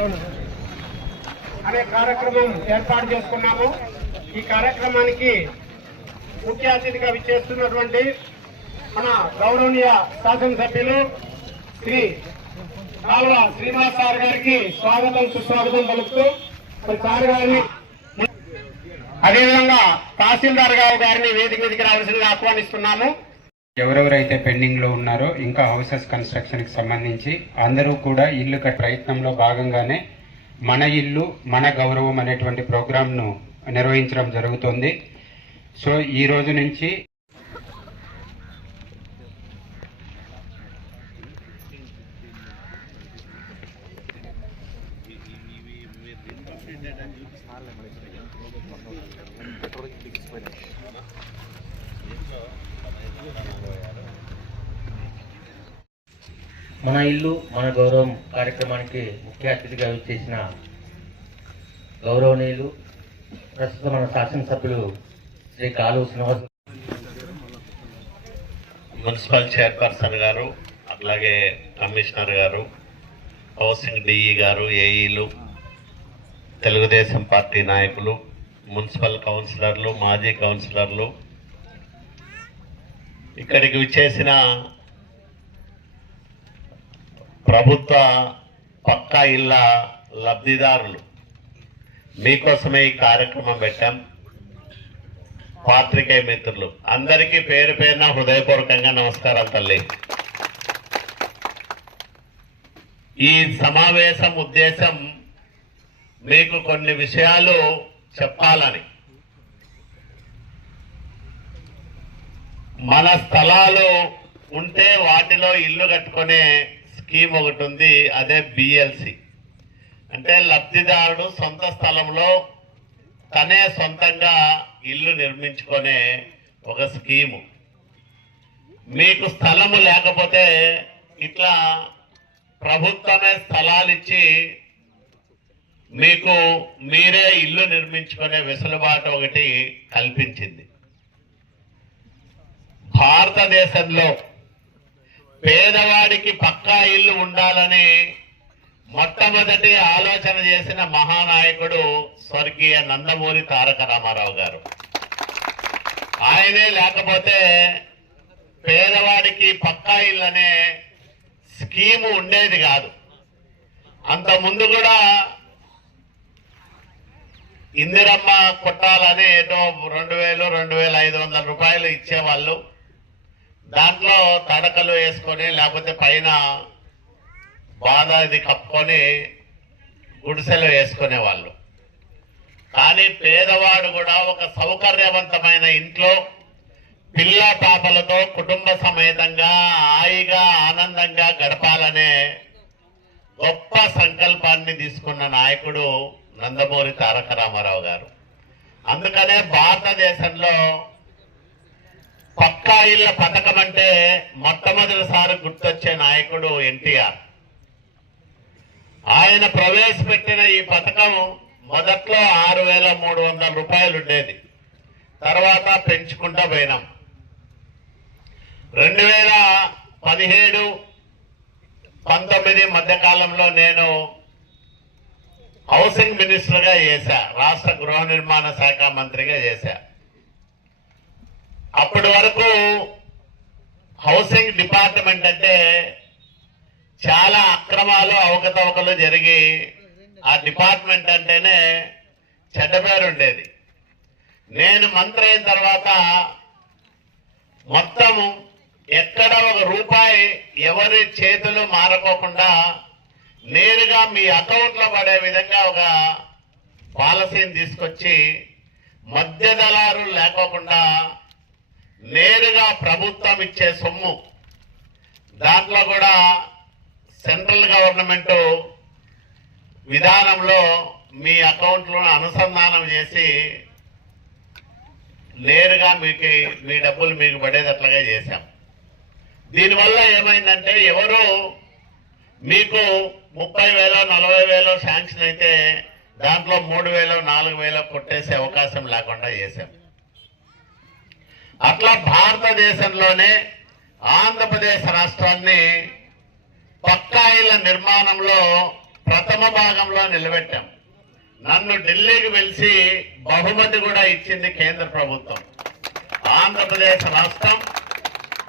అనే కార్యక్రమం ఏర్పాటు చేసుకున్నాము. ఈ కార్యక్రమానికి ముఖ్య అతిథిగా విచ్చేస్తున్నటువంటి మన గౌరవనీయ శాసనసభ్యులు శ్రీ కాలువ శ్రీనివాస్ సార్ గారికి స్వాగతం సుస్వాగతం పలుకుతూ మరి సార్ గారిని అదేవిధంగా తహసీల్దార్ గారు గారిని వేదిక మీదకి రావాల్సిందిగా ఆహ్వానిస్తున్నాము. ఎవరెవరైతే పెండింగ్లో ఉన్నారో ఇంకా హౌసెస్ కన్స్ట్రక్షన్కి సంబంధించి అందరూ కూడా ఇల్లు కట్ ప్రయత్నంలో భాగంగానే మన ఇల్లు మన గౌరవం అనేటువంటి ప్రోగ్రాంను నిర్వహించడం జరుగుతుంది. సో ఈ రోజు నుంచి ఇల్లు మన గౌరవం కార్యక్రమానికి ముఖ్య అతిథిగా చేసిన గౌరవనీయులు ప్రస్తుతం మన శాసనసభ్యులు శ్రీ కాలు శ్రీనివాస్ మున్సిపల్ చైర్పర్సన్ గారు అలాగే కమిషనర్ గారు హౌసింగ్ డిఈ గారు ఏఈలు తెలుగుదేశం పార్టీ నాయకులు మున్సిపల్ కౌన్సిలర్లు మాజీ కౌన్సిలర్లు. ఇక్కడికి విచ్చేసిన ప్రభుత్వ పక్కా ఇళ్ళ లబ్ధిదారులు. మీకోసమే ఈ కార్యక్రమం పెట్టాం. పాత్రికేయ మిత్రులు. అందరికీ పేరు పేరున హృదయపూర్వకంగా నమస్కారం తల్లి. ఈ సమావేశం ఉద్దేశం మీకు కొన్ని విషయాలు చెప్పాలని. మన స్థలాలు ఉంటే వాటిలో ఇల్లు కట్టుకునే స్కీమ్ ఒకటి ఉంది అదే బిఎల్సి అంటే లబ్ధిదారుడు సొంత స్థలంలో తనే సొంతంగా ఇల్లు నిర్మించుకునే ఒక స్కీము. మీకు స్థలము లేకపోతే ఇట్లా ప్రభుత్వమే స్థలాలు ఇచ్చి మీకు మీరే ఇల్లు నిర్మించుకునే వెసులుబాటు ఒకటి కల్పించింది. భారతదేశంలో పేదవాడికి పక్కా ఇల్లు ఉండాలని మొట్టమొదటి ఆలోచన చేసిన మహానాయకుడు స్వర్గీయ నందమూరి తారక రామారావు గారు. ఆయనే లేకపోతే పేదవాడికి పక్కా ఇల్లు అనే స్కీము ఉండేది కాదు. అంత ముందు కూడా ఇందిరమ్మ కొట్టాలని ఏటో రెండు వేలు రెండు వేల ఐదు వందల రూపాయలు ఇచ్చేవాళ్ళు. దాంట్లో తడకలు వేసుకొని లేకపోతే పైన బాధ ఇది కప్పుకొని గుడిసెలు వేసుకునే వాళ్ళు కానీ పేదవాడు కూడా ఒక సౌకర్యవంతమైన ఇంట్లో పిల్ల పాపలతో కుటుంబ సమేతంగా హాయిగా ఆనందంగా గడపాలనే గొప్ప సంకల్పాన్ని తీసుకున్న నాయకుడు నందమూరి తారక రామారావు గారు. అందుకనే భారతదేశంలో పక్కా ఇళ్ళ పథకం అంటే మొట్టమొదటిసారి గుర్తొచ్చే నాయకుడు ఎన్టీఆర్. ఆయన ప్రవేశపెట్టిన ఈ పథకం మొదట్లో ఆరు వేల మూడు వందల రూపాయలు ఉండేది. తర్వాత పెంచుకుంటా పోయినాం. రెండు వేల పదిహేడు పంతొమ్మిది మధ్యకాలంలో నేను హౌసింగ్ మినిస్టర్గా చేశా రాష్ట్ర గృహ నిర్మాణ శాఖ మంత్రిగా చేశా. అప్పటి వరకు హౌసింగ్ డిపార్ట్మెంట్ అంటే చాలా అక్రమాలు అవకతవకలు జరిగి ఆ డిపార్ట్మెంట్ అంటేనే చెడ్డ పేరు ఉండేది. నేను మంత్రి అయిన తర్వాత మొత్తం ఎక్కడ ఒక రూపాయి ఎవరి చేతులు మారకోకుండా నేరుగా మీ అకౌంట్లో పడే విధంగా ఒక పాలసీని తీసుకొచ్చి మధ్య దళారులు లేకోకుండా నేరుగా ప్రభుత్వం ఇచ్చే సొమ్ము. దాంట్లో కూడా సెంట్రల్ గవర్నమెంట్ విధానంలో మీ అకౌంట్లను అనుసంధానం చేసి నేరుగా మీకు మీ డబ్బులు మీకు పడేటట్లుగా చేశాం. దీనివల్ల ఏమైందంటే ఎవరు మీకు ముప్పై వేలో నలభై వేలో శాంక్షన్ అయితే దాంట్లో మూడు వేలో నాలుగు వేలో కొట్టేసే అవకాశం లేకుండా చేశాం. అట్లా భారతదేశంలోనే ఆంధ్రప్రదేశ్ రాష్ట్రాన్ని పక్కా ఇళ్ళ నిర్మాణంలో ప్రథమ భాగంలో నిలబెట్టాం. నన్ను ఢిల్లీకి పిలిచి బహుమతి కూడా ఇచ్చింది కేంద్ర ప్రభుత్వం. ఆంధ్రప్రదేశ్ రాష్ట్రం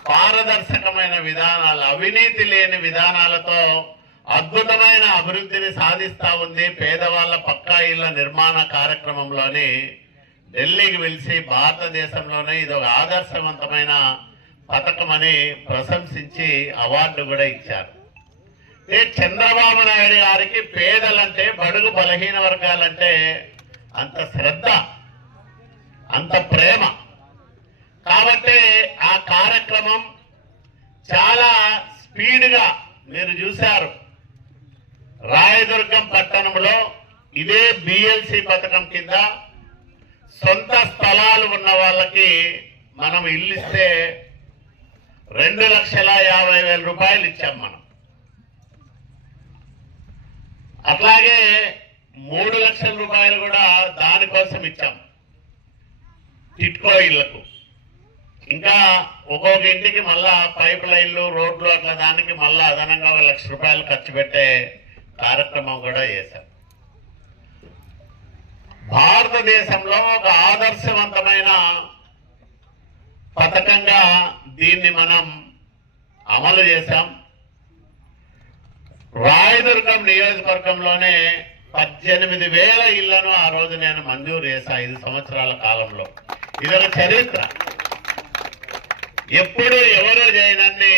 పారదర్శకమైన విధానాలు అవినీతి లేని విధానాలతో అద్భుతమైన అభివృద్ధిని సాధిస్తా ఉంది పేదవాళ్ళ పక్కా ఇళ్ళ నిర్మాణ కార్యక్రమంలోని ఢిల్లీకి పిలిచి భారతదేశంలోనే ఇది ఒక ఆదర్శవంతమైన పథకం అని ప్రశంసించి అవార్డు కూడా ఇచ్చారు. ఏ చంద్రబాబు నాయుడు గారికి పేదలంటే బడుగు బలహీన వర్గాలంటే అంత శ్రద్ధ అంత ప్రేమ. కాబట్టి ఆ కార్యక్రమం చాలా స్పీడ్గా మీరు చూశారు. రాయదుర్గం పట్టణంలో ఇదే బిఎల్సి పథకం కింద సొంత స్థలాలు ఉన్న వాళ్ళకి మనం ఇల్లు ఇస్తే రెండు లక్షల యాభై వేల రూపాయలు ఇచ్చాం మనం. అట్లాగే మూడు లక్షల రూపాయలు కూడా దానికోసం ఇచ్చాం. టిట్కో ఇళ్ళకు. ఇంకా ఒక్కొక్క ఇంటికి మళ్ళా పైప్ లైన్లు రోడ్లు అట్లా దానికి మళ్ళా అదనంగా ఒక లక్ష రూపాయలు ఖర్చు పెట్టే కార్యక్రమం కూడా చేశాం. భారతదేశంలో ఒక ఆదర్శవంతమైన పథకంగా దీన్ని మనం అమలు చేశాం. రాయదుర్గం నియోజకవర్గంలోనే పద్దెనిమిది వేల ఇళ్ళను ఆ రోజు నేను మంజూరు చేశా ఐదు సంవత్సరాల కాలంలో. ఇది ఒక చరిత్ర. ఎప్పుడు ఎవరు చేయనన్ని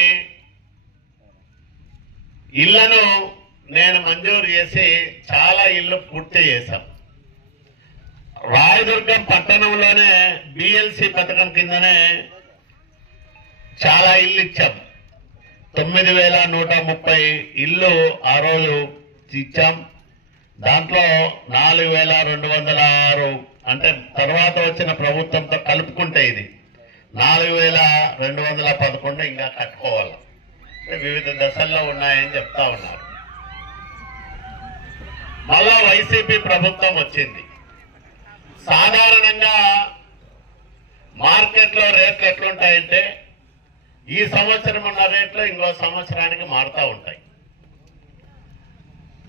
ఇళ్ళను నేను మంజూరు చేసి చాలా ఇళ్ళు పూర్తి చేశాం. రాయదుర్గం పట్టణంలోనే బిఎల్సి పథకం కిందనే చాలా ఇల్లు ఇచ్చాం. తొమ్మిది వేల నూట ముప్పై ఇల్లు ఆ రోజు ఇచ్చాం. దాంట్లో నాలుగు వేల రెండు వందల ఆరు అంటే తర్వాత వచ్చిన ప్రభుత్వంతో కలుపుకుంటే ఇది. నాలుగు వేల రెండు వందల పదకొండు ఇంకా కట్టుకోవాలి. వివిధ దశల్లో ఉన్నాయని చెప్తా ఉన్నారు. మళ్ళా వైసీపీ ప్రభుత్వం వచ్చింది. సాధారణంగా మార్కెట్లో రేట్లు ఎట్లుంటాయంటే ఈ సంవత్సరం ఉన్న రేట్లు ఇంకో సంవత్సరానికి మారుతూ ఉంటాయి.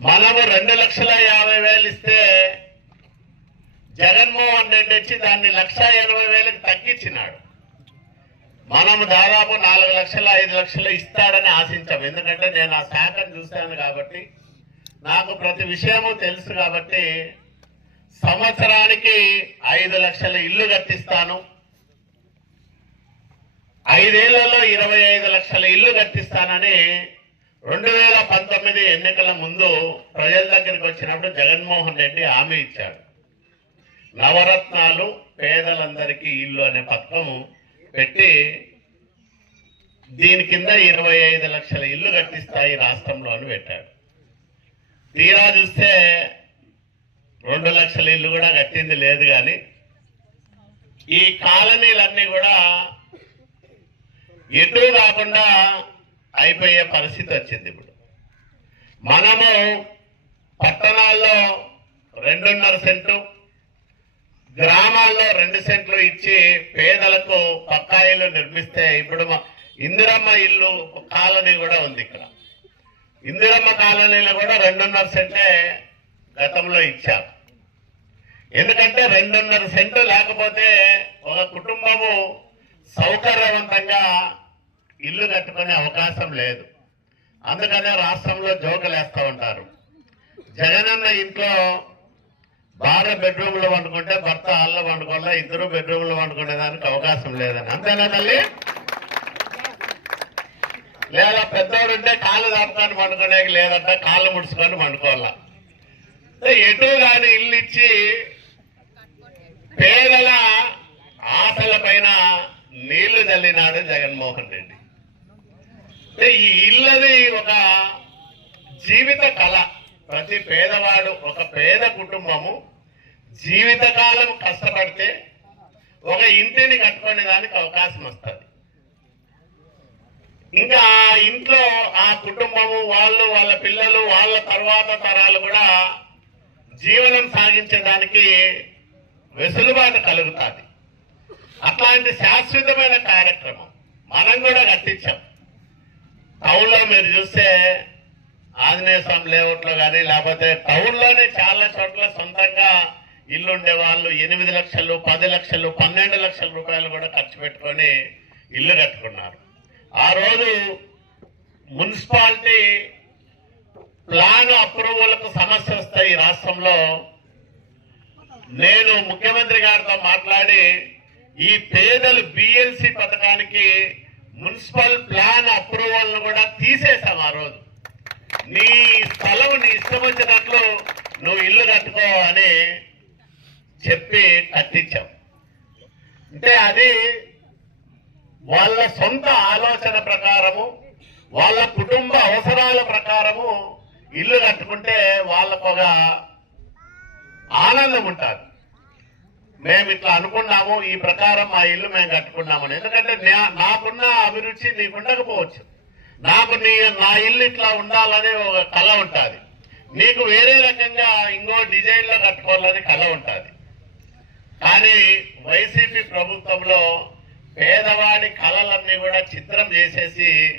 మనము రెండు లక్షల యాభై వేలు ఇస్తే జగన్మోహన్ రెడ్డి వచ్చి దాన్ని లక్ష ఎనభై వేలకు తగ్గించినాడు. మనము దాదాపు నాలుగు లక్షల ఐదు లక్షలు ఇస్తాడని ఆశించాం. ఎందుకంటే నేను ఆ శాఖను చూశాను కాబట్టి నాకు ప్రతి విషయము తెలుసు కాబట్టి సంవత్సరానికి ఐదు లక్షల ఇల్లు కట్టిస్తాను. ఐదేళ్ళలో ఇరవై ఐదు లక్షల ఇల్లు కట్టిస్తానని రెండు వేల పంతొమ్మిది ఎన్నికల ముందు ప్రజల దగ్గరికి వచ్చినప్పుడు జగన్మోహన్ రెడ్డి హామీ ఇచ్చాడు. నవరత్నాలు పేదలందరికీ ఇల్లు అనే పథకం పెట్టి దీని కింద ఇరవై ఐదు లక్షల ఇల్లు కట్టిస్తాయి రాష్ట్రంలో అని పెట్టాడు. తీరా చూస్తే రెండు లక్షల ఇల్లు కూడా కట్టింది లేదు కానీ ఈ కాలనీలన్నీ కూడా ఎటు కాకుండా అయిపోయే పరిస్థితి వచ్చింది ఇప్పుడు. మనము పట్టణాల్లో రెండున్నర సెంటు గ్రామాల్లో రెండు సెంట్లు ఇచ్చి పేదలకు పక్కా ఇల్లు నిర్మిస్తే ఇప్పుడు ఇందిరమ్మ ఇల్లు కాలనీ కూడా ఉంది ఇక్కడ. ఇందిరమ్మ కాలనీలో కూడా రెండున్నర సెంటే గతంలో ఇచ్చారు. ఎందుకంటే రెండున్నర సెంటు లేకపోతే ఒక కుటుంబము సౌకర్యవంతంగా ఇల్లు కట్టుకునే అవకాశం లేదు. అందుకనే రాష్ట్రంలో జోకులేస్తూ ఉంటారు. జగనన్న ఇంట్లో భార్య బెడ్రూమ్లో వండుకుంటే భర్త అల్ల వండుకోవాలా ఇద్దరు బెడ్రూమ్లో వండుకునే దానికి అవకాశం లేదని. అంతేనా తల్లి? లేదా పెద్దోడు ఉంటే కాళ్ళు దాటుకొని వండుకునేకి లేదంటే కాళ్ళు ముడుచుకొని వండుకోవాలా. ఎటు కానీ ఇల్లు ఇచ్చి పేదల ఆశల పైన నీళ్ళు చల్లినాడు జగన్మోహన్ రెడ్డి. అంటే ఈ ఇల్లది ఒక జీవిత కళ. ప్రతి పేదవాడు ఒక పేద కుటుంబము. జీవితకాలం కష్టపడితే ఒక ఇంటిని కట్టుకునే దానికి అవకాశం వస్తుంది. ఇంకా ఆ ఇంట్లో ఆ కుటుంబము వాళ్ళు వాళ్ళ పిల్లలు వాళ్ళ తర్వాత తరాలు కూడా జీవనం సాగించడానికి వెసులుబాటు కలుగుతుంది. అట్లాంటి శాశ్వతమైన కార్యక్రమం మనం కూడా కట్టించాం టౌన్లో మీరు చూస్తే ఆంజనేయ స్వామి లేఅవుట్లో కానీ లేకపోతే టౌన్లోనే చాలా చోట్ల సొంతంగా ఇల్లు ఉండే వాళ్ళు ఎనిమిది లక్షలు పది లక్షలు పన్నెండు లక్షల రూపాయలు కూడా ఖర్చు పెట్టుకొని ఇల్లు కట్టుకున్నారు. ఆ రోజు మున్సిపాలిటీ ప్లాన్ అప్రూవల్కు సమస్య వస్తాయి ఈ రాష్ట్రంలో నేను ముఖ్యమంత్రి గారితో మాట్లాడి ఈ పేదలు బిఎల్సి పథకానికి మున్సిపల్ ప్లాన్ అప్రూవల్ కూడా తీసేశాం ఆ రోజు. నీ స్థలం నీ ఇష్టం వచ్చినట్లు నువ్వు ఇల్లు కట్టుకో అని చెప్పి కట్టించాం. అంటే అది వాళ్ళ సొంత ఆలోచన ప్రకారము వాళ్ళ కుటుంబ అవసరాల ప్రకారము ఇల్లు కట్టుకుంటే వాళ్ళకు ఒక ఆనందం ఉంటుంది. మేము ఇట్లా అనుకున్నాము ఈ ప్రకారం మా ఇల్లు మేము కట్టుకున్నామని. ఎందుకంటే నా- నాకున్న అభిరుచి నీకు ఉండకపోవచ్చు. నాకు నీ నా ఇల్లు ఇట్లా ఉండాలని ఒక కళ ఉంటుంది. నీకు వేరే రకంగా ఇంకో డిజైన్లో కట్టుకోవాలని కళ ఉంటుంది. కానీ వైసీపీ ప్రభుత్వంలో పేదవాడి కళలన్నీ కూడా చిత్రం చేసేసి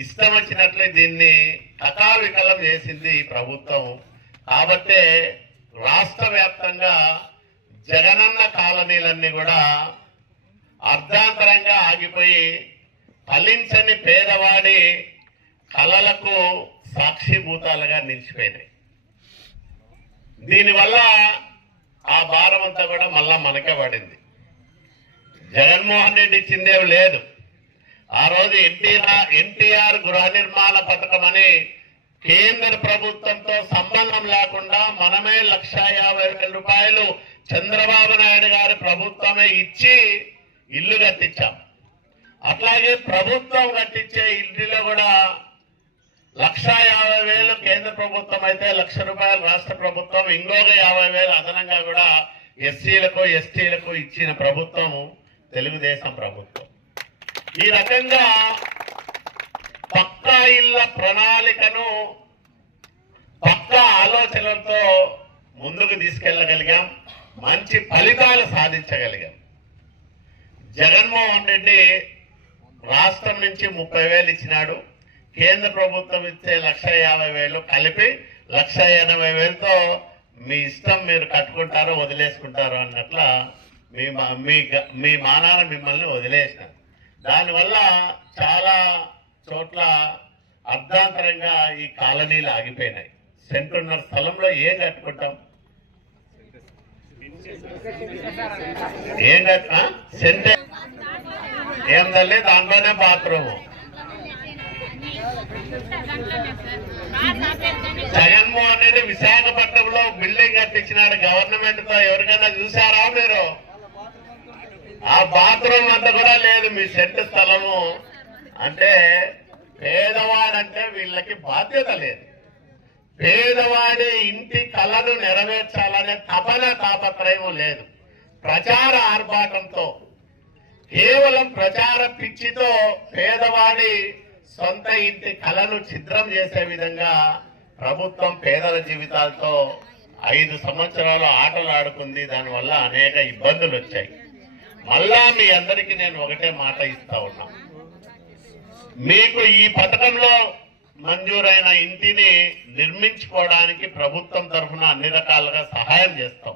ఇష్టం వచ్చినట్లే దీన్ని కథావికలం చేసింది ఈ ప్రభుత్వం. కాబట్టే రాష్ట్ర వ్యాప్తంగా జగనన్న కాలనీలన్నీ కూడా అర్ధాంతరంగా ఆగిపోయి ఫలించని పేదవాడి కళలకు సాక్షిభూతాలుగా నిలిచిపోయినాయి. దీనివల్ల ఆ భారం అంతా కూడా మళ్ళా మనకే పడింది. జగన్మోహన్ రెడ్డి ఇచ్చిందేం లేదు. ఆ రోజు ఎన్టీఆర్ ఎన్టీఆర్ గృహ నిర్మాణ పథకం అని కేంద్ర ప్రభుత్వంతో సంబంధం లేకుండా మనమే లక్ష యాభై వేల రూపాయలు చంద్రబాబు నాయుడు గారి ప్రభుత్వమే ఇచ్చి ఇల్లు కట్టించాం. అట్లాగే ప్రభుత్వం కట్టించే ఇంటిలో కూడా లక్ష యాభై వేలు కేంద్ర ప్రభుత్వం అయితే లక్ష రూపాయలు రాష్ట్ర ప్రభుత్వం ఇంకొక యాభై వేలు అదనంగా కూడా ఎస్సీలకు ఎస్టీలకు ఇచ్చిన ప్రభుత్వం తెలుగుదేశం ప్రభుత్వం. ఈ రకంగా పక్కా ఇళ్ళ ప్రణాళికను పక్కా ఆలోచనలతో ముందుకు తీసుకెళ్ళగలిగాం. మంచి ఫలితాలు సాధించగలిగాం. జగన్మోహన్ రెడ్డి రాష్ట్రం నుంచి ముప్పై వేలు ఇచ్చినాడు. కేంద్ర ప్రభుత్వం ఇచ్చే లక్ష యాభై వేలు కలిపి లక్ష ఎనభై వేలతో మీ ఇష్టం మీరు కట్టుకుంటారో వదిలేసుకుంటారో అన్నట్ల మీ మా- మీ గ- మీ మానాన మిమ్మల్ని వదిలేసినారు. దానివల్ల చాలా చోట్ల అర్ధాంతరంగా ఈ కాలనీలు ఆగిపోయినాయి. సెంటున్నర స్థలంలో ఏం కట్టుకుంటాం? ఏం కట్టినా సెంటే ఏం తల్లి దాంట్లోనే బాత్రూము. జగన్మోహన్ రెడ్డి విశాఖపట్నంలో బిల్డింగ్ కట్టించినాడు. గవర్నమెంట్తో ఎవరికైనా చూసారా మీరు? ఆ బాత్రూమ్ అంతా కూడా లేదు. మీ సెంటు స్థలము. అంటే పేదవాడంటే వీళ్ళకి బాధ్యత లేదు. పేదవాడి ఇంటి కళను నెరవేర్చాలనే తపన తాపత్రయం లేదు. ప్రచార ఆర్భాటంతో కేవలం ప్రచార పిచ్చితో పేదవాడి సొంత ఇంటి కళను చిత్రం చేసే విధంగా ప్రభుత్వం పేదల జీవితాలతో ఐదు సంవత్సరాలు ఆటలు ఆడుకుంది. దానివల్ల అనేక ఇబ్బందులు వచ్చాయి మళ్ళా మీ అందరికీ నేను ఒకటే మాట ఇస్తా ఉన్నాను మీకు ఈ పథకంలో మంజూరైన ఇంటిని నిర్మించుకోవడానికి ప్రభుత్వం తరఫున అన్ని రకాలుగా సహాయం చేస్తాం.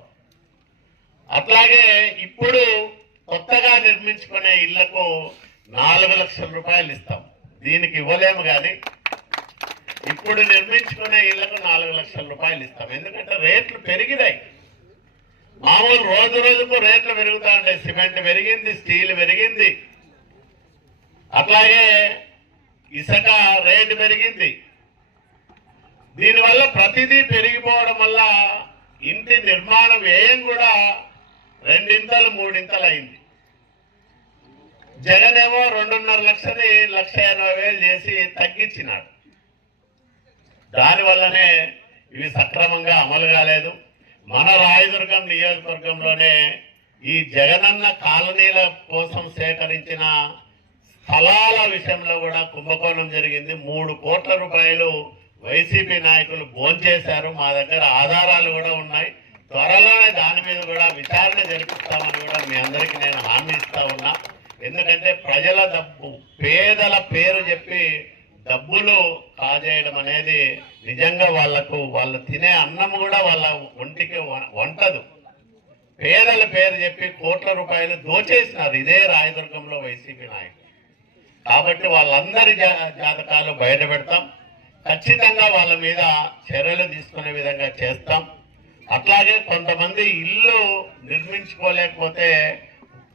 అట్లాగే ఇప్పుడు కొత్తగా నిర్మించుకునే ఇళ్ళకు నాలుగు లక్షల రూపాయలు ఇస్తాం. దీనికి ఇవ్వలేము కానీ ఇప్పుడు నిర్మించుకునే ఇళ్ళకు నాలుగు లక్షల రూపాయలు ఇస్తాం. ఎందుకంటే రేట్లు పెరిగినాయి. మామూలు రోజు రోజుకు రేట్లు పెరుగుతా ఉంటాయి సిమెంట్ పెరిగింది స్టీల్ పెరిగింది. అట్లాగే ఇసుక రేటు పెరిగింది. దీనివల్ల ప్రతిదీ పెరిగిపోవడం వల్ల ఇంటి నిర్మాణ వ్యయం కూడా రెండింతలు మూడింతలు అయింది. జగన్ ఏమో రెండున్నర లక్షని లక్ష ఎనభై వేలు చేసి తగ్గించినాడు. దానివల్లనే ఇవి సక్రమంగా అమలు కాలేదు. మన రాయదుర్గం నియోజకవర్గంలోనే ఈ జగనన్న కాలనీల కోసం సేకరించిన స్థలాల విషయంలో కూడా కుంభకోణం జరిగింది. మూడు కోట్ల రూపాయలు వైసీపీ నాయకులు భోంచేశారు. మా దగ్గర ఆధారాలు కూడా ఉన్నాయి. త్వరలోనే దాని మీద కూడా విచారణ జరిపిస్తామని కూడా మీ అందరికీ నేను హామీ ఇస్తా ఉన్నా. ఎందుకంటే ప్రజల డబ్బు పేదల పేరు చెప్పి డబ్బులు కాజేయడం అనేది నిజంగా వాళ్ళకు వాళ్ళు తినే అన్నం కూడా వాళ్ళ ఒంటికి వంటదు. పేదల పేరు చెప్పి కోట్ల రూపాయలు దోచేసినారు. ఇదే రాయదుర్గంలో వైసీపీ నాయకులు. కాబట్టి వాళ్ళందరి జా- జాతకాలు బయట పెడతాం. ఖచ్చితంగా వాళ్ళ మీద చర్యలు తీసుకునే విధంగా చేస్తాం. అట్లాగే కొంతమంది ఇల్లు నిర్మించుకోలేకపోతే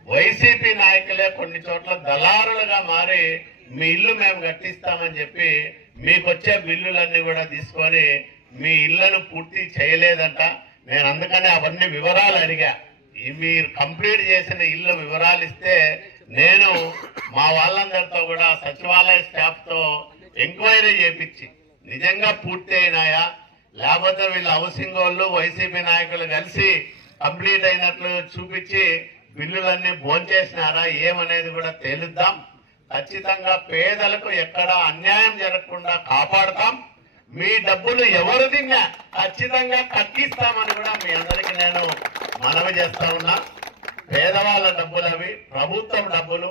వైసీపీ నాయకులే కొన్ని చోట్ల దళారులుగా మారి మీ ఇల్లు మేము కట్టిస్తామని చెప్పి మీకు వచ్చే బిల్లులన్నీ కూడా తీసుకొని మీ ఇళ్ళను పూర్తి చేయలేదంట. నేను అందుకనే అవన్నీ వివరాలు అడిగా. మీరు కంప్లీట్ చేసిన ఇల్లు వివరాలు ఇస్తే నేను మా వాళ్ళందరితో కూడా సచివాలయ స్టాఫ్తో ఎంక్వైరీ చేపించి నిజంగా పూర్తి అయినాయా లేకపోతే వీళ్ళు హౌసింగ్ వాళ్ళు వైసీపీ నాయకులు కలిసి కంప్లీట్ అయినట్లు చూపించి బిల్లులన్నీ భోంచేసినారా? ఏమనేది కూడా తేలుద్దాం. ఖచ్చితంగా పేదలకు ఎక్కడ అన్యాయం జరగకుండా కాపాడుతాం. మీ డబ్బులు ఎవరు తిన్నా ఖచ్చితంగా కక్కిస్తామని కూడా మీ అందరికీ నేను మనవి చేస్తా ఉన్నా. పేదవాళ్ళ డబ్బులు అవి ప్రభుత్వం డబ్బులు.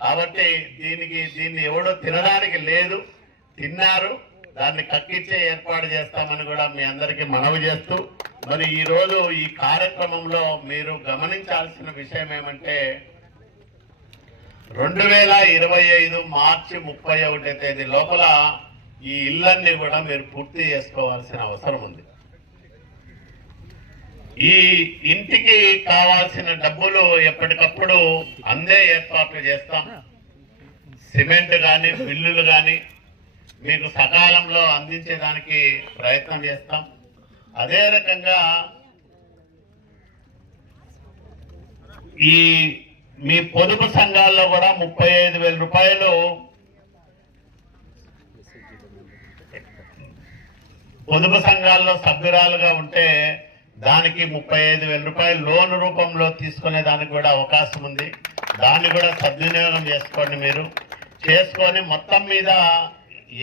కాబట్టి దీనికి దీన్ని ఎవడో తినడానికి లేదు. తిన్నారు. దాన్ని కక్కిచ్చే ఏర్పాటు చేస్తామని కూడా మీ అందరికీ మనవి చేస్తూ మరి ఈరోజు ఈ కార్యక్రమంలో మీరు గమనించాల్సిన విషయం ఏమంటే రెండు వేల ఇరవై ఐదు మార్చి ముప్పై ఒకటి తేదీ లోపల ఈ ఇళ్ళన్నీ కూడా మీరు పూర్తి చేసుకోవాల్సిన అవసరం ఉంది. ఈ ఇంటికి కావాల్సిన డబ్బులు ఎప్పటికప్పుడు అందే ఏర్పాట్లు చేస్తాం. సిమెంట్ కానీ బిల్లులు కానీ మీకు సకాలంలో అందించేదానికి ప్రయత్నం చేస్తాం. అదే రకంగా ఈ మీ పొదుపు సంఘాల్లో కూడా ముప్పై ఐదు వేల రూపాయలు పొదుపు సంఘాల్లో సభ్యురాలుగా ఉంటే దానికి ముప్పై ఐదు వేల రూపాయలు లోన్ రూపంలో తీసుకునే దానికి కూడా అవకాశం ఉంది. దాన్ని కూడా సద్వినియోగం చేసుకోండి మీరు. చేసుకొని మొత్తం మీద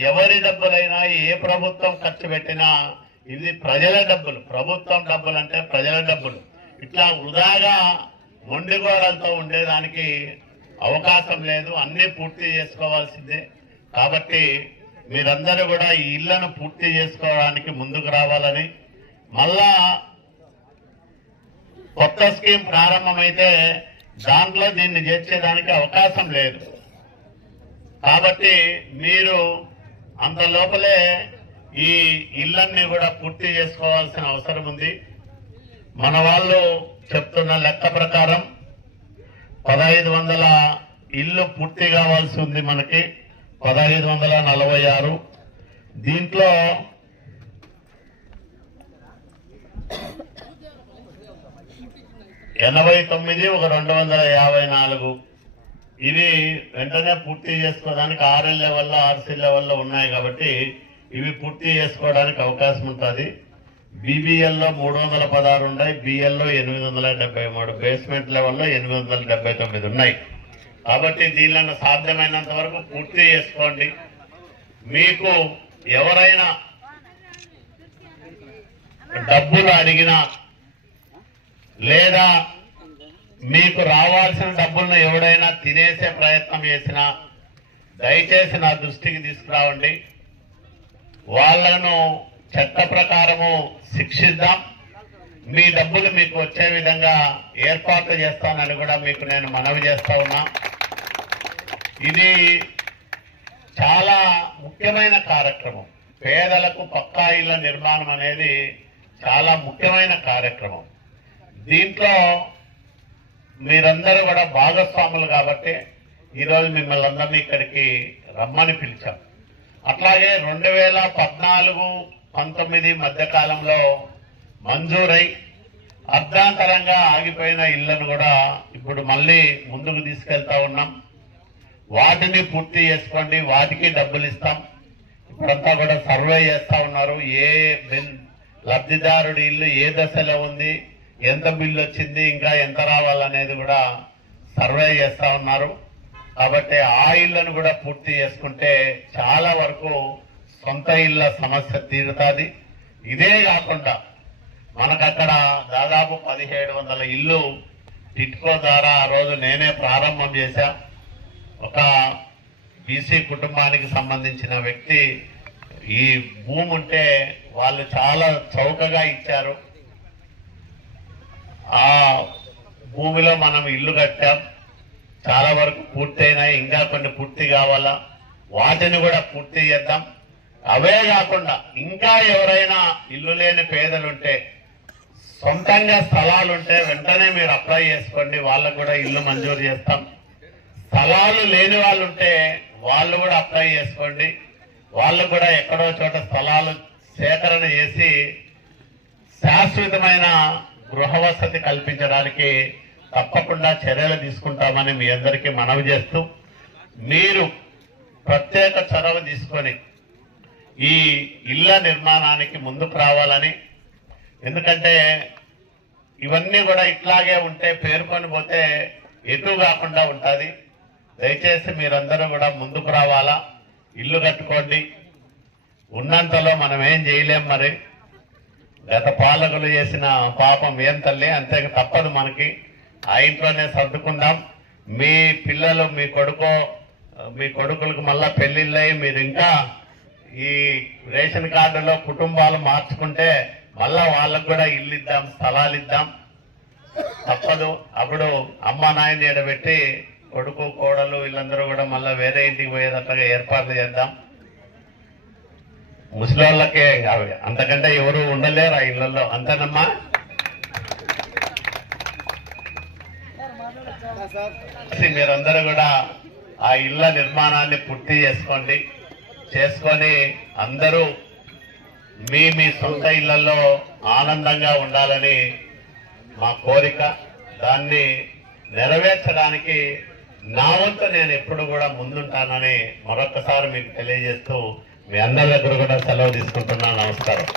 ఎవరి డబ్బులైనా ఏ ప్రభుత్వం ఖర్చు పెట్టినా ఇది ప్రజల డబ్బులు. ప్రభుత్వం డబ్బులు అంటే ప్రజల డబ్బులు. ఇట్లా వృధాగా మొండిగోడలతో ఉండేదానికి అవకాశం లేదు. అన్ని పూర్తి చేసుకోవాల్సిందే. కాబట్టి మీరందరూ కూడా ఈ ఇళ్ళను పూర్తి చేసుకోవడానికి ముందుకు రావాలని మళ్ళా కొత్త స్కీమ్ ప్రారంభమైతే దాంట్లో దీన్ని చేర్చేదానికి అవకాశం లేదు. కాబట్టి మీరు అంత లోపలే ఈ ఇళ్ళన్ని కూడా పూర్తి చేసుకోవాల్సిన అవసరం ఉంది. మన వాళ్ళు చెప్తున్న లెక్క ప్రకారం పదహైదు వందల ఇల్లు పూర్తి కావాల్సి ఉంది మనకి. పదహైదు వందల నలభై ఆరు. దీంట్లో ఎనభై తొమ్మిది ఒక రెండు వందల యాభై నాలుగు. ఇవి వెంటనే పూర్తి చేసుకోవడానికి ఆర్ఎల్ లెవెల్లో ఆర్సీ లెవెల్లో ఉన్నాయి కాబట్టి ఇవి పూర్తి చేసుకోవడానికి అవకాశం ఉంటుంది. బీబీఎల్లో మూడు వందల పదహారు ఉన్నాయి బిఎల్లో ఎనిమిది వందల డెబ్బై మూడు బేస్మెంట్ లెవెల్లో ఎనిమిది వందల డెబ్బై తొమ్మిది ఉన్నాయి. కాబట్టి దీనిలో సాధ్యమైనంత వరకు పూర్తి చేసుకోండి. మీకు ఎవరైనా డబ్బులు అడిగినా లేదా మీకు రావాల్సిన డబ్బులను ఎవడైనా తినేసే ప్రయత్నం చేసినా దయచేసి నా దృష్టికి తీసుకురావండి. వాళ్ళను చట్ట ప్రకారము శిక్షిద్దాం. మీ డబ్బులు మీకు వచ్చే విధంగా ఏర్పాట్లు చేస్తానని కూడా మీకు నేను మనవి చేస్తా ఉన్నా. ఇది చాలా ముఖ్యమైన కార్యక్రమం. పేదలకు పక్కా ఇళ్ళ నిర్మాణం అనేది చాలా ముఖ్యమైన కార్యక్రమం. దీంట్లో మీరందరూ కూడా భాగస్వాములు కాబట్టి ఈరోజు మిమ్మల్ని అందరినీ ఇక్కడికి రమ్మని పిలిచాం. అట్లాగే రెండు వేల పద్నాలుగు పంతొమ్మిది మధ్యకాలంలో మంజూరై అర్ధాంతరంగా ఆగిపోయిన ఇళ్ళను కూడా ఇప్పుడు మళ్ళీ ముందుకు తీసుకెళ్తా ఉన్నాం. వాటిని పూర్తి చేసుకోండి వాటికి డబ్బులు ఇస్తాం. ఇప్పుడంతా కూడా సర్వే చేస్తూ ఉన్నారు. ఏ లబ్ధిదారుడి ఇల్లు ఏ దశలో ఉంది? ఎంత బిల్లు వచ్చింది ఇంకా ఎంత రావాలనేది కూడా సర్వే చేస్తా ఉన్నారు. కాబట్టి ఆ ఇళ్ళను కూడా పూర్తి చేసుకుంటే చాలా వరకు సొంత ఇళ్ళ సమస్య తీరుతుంది. ఇదే కాకుండా మనకు అక్కడ దాదాపు పదిహేడు వందల ఇల్లు టిట్కో ద్వారా ఆ రోజు నేనే ప్రారంభం చేశా. ఒక బీసీ కుటుంబానికి సంబంధించిన వ్యక్తి ఈ భూమి ఉంటే వాళ్ళు చాలా చౌకగా ఇచ్చారు. ఆ భూమిలో మనం ఇల్లు కట్టాం. చాలా వరకు పూర్తయినాయి. ఇంకా కొన్ని పూర్తి కావాలా? వాటిని కూడా పూర్తి చేద్దాం. అవే కాకుండా ఇంకా ఎవరైనా ఇల్లు లేని పేదలుంటే సొంతంగా స్థలాలుంటే వెంటనే మీరు అప్లై చేసుకోండి. వాళ్ళకు కూడా ఇల్లు మంజూరు చేస్తాం. స్థలాలు లేని వాళ్ళు ఉంటే వాళ్ళు కూడా అప్లై చేసుకోండి. వాళ్ళు కూడా ఎక్కడో చోట స్థలాలు సేకరణ చేసి శాశ్వతమైన గృహవసతి కల్పించడానికి తప్పకుండా చర్యలు తీసుకుంటామని మీ అందరికీ మనవి చేస్తూ మీరు ప్రత్యేక చొరవ తీసుకొని ఈ ఇళ్ళ నిర్మాణానికి ముందుకు రావాలని. ఎందుకంటే ఇవన్నీ కూడా ఇట్లాగే ఉంటే పేర్కొని పోతే ఎటు కాకుండా ఉంటుంది. దయచేసి మీరందరూ కూడా ముందుకు రావాలా. ఇల్లు కట్టుకోండి. ఉన్నంతలో మనం ఏం చేయలేం మరి. గత పాలకులు చేసిన పాపం ఏం తల్లి అంతే తప్పదు మనకి. ఆ ఇంట్లోనే సర్దుకుందాం. మీ పిల్లలు మీ కొడుకో మీ కొడుకులకు మళ్ళా పెళ్ళిళ్ళయి మీరు ఇంకా ఈ రేషన్ కార్డులో కుటుంబాలు మార్చుకుంటే మళ్ళా వాళ్ళకు కూడా ఇల్లు ఇద్దాం స్థలాలు ఇద్దాం తప్పదు. అప్పుడు అమ్మ నాయన ఎడబెట్టి కొడుకు కోడలు వీళ్ళందరూ కూడా మళ్ళీ వేరే ఇంటికి పోయేటట్టుగా ఏర్పాట్లు చేద్దాం. ముసలోళ్ళకే అవి. అంతకంటే ఎవరు ఉండలేరు ఆ ఇళ్ళలో అంతేనమ్మా మీరందరూ కూడా ఆ ఇళ్ళ నిర్మాణాన్ని పూర్తి చేసుకోండి. చేసుకొని అందరూ మీ మీ సొంత ఇళ్ళలో ఆనందంగా ఉండాలని మా కోరిక. దాన్ని నెరవేర్చడానికి నా వంతు నేను ఎప్పుడు కూడా ముందుంటానని మరొకసారి మీకు తెలియజేస్తూ మీ అందరి దగ్గర కూడా సెలవు తీసుకుంటున్నా నమస్కారం.